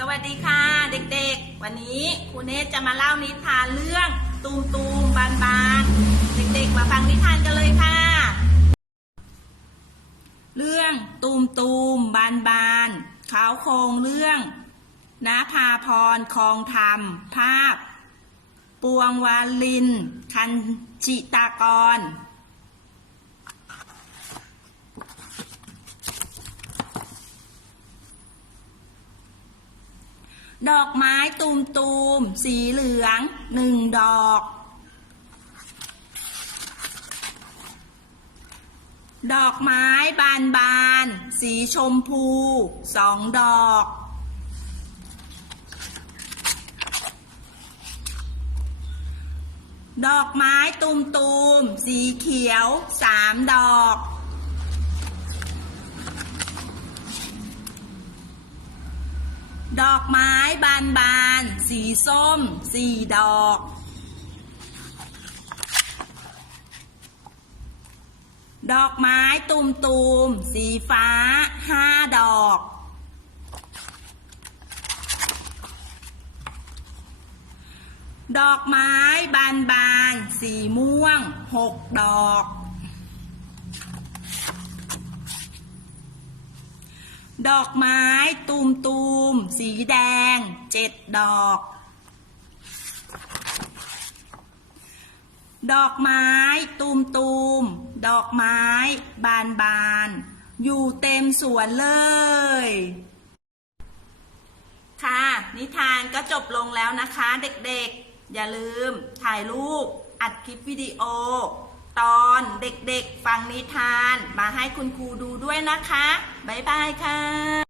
สวัสดีค่ะเด็กๆ วันนี้ครูเนตจะมาเล่านิทานเรื่องตูมตูมบานบานเด็กๆ มาฟังนิทานกันเลยค่ะ เรื่องตูมตูมบานบานเขาโครงเรื่องนาภาพรคองธรรม ภาพ ปวงวาลิน คันจิตากร ดอกไม้ตูมตูมสีเหลืองหนึ่งดอก ดอกไม้บานบานสีชมพูสองดอก ดอกไม้ตูมตูมสีเขียวสามดอก ดอกไม้บานบาน สีส้ม สี่ดอก ดอกไม้ตุมตูมๆสีฟ้า ห้าดอก ดอกไม้บานบาน สีม่วง หกดอก ดอกไม้ตูมตูมๆสีแดงเจ็ดดอก ดอกไม้ตูมตูมๆดอกไม้บานบานๆอยู่เต็มสวนเลย ค่ะ นิทานก็จบลงแล้วนะคะ เด็กๆ อย่าลืมถ่ายรูปอัดคลิปวิดีโอ ตอนเด็กๆ ฟังนิทานมาให้คุณครูดูด้วยนะคะ บ๊ายบายค่ะ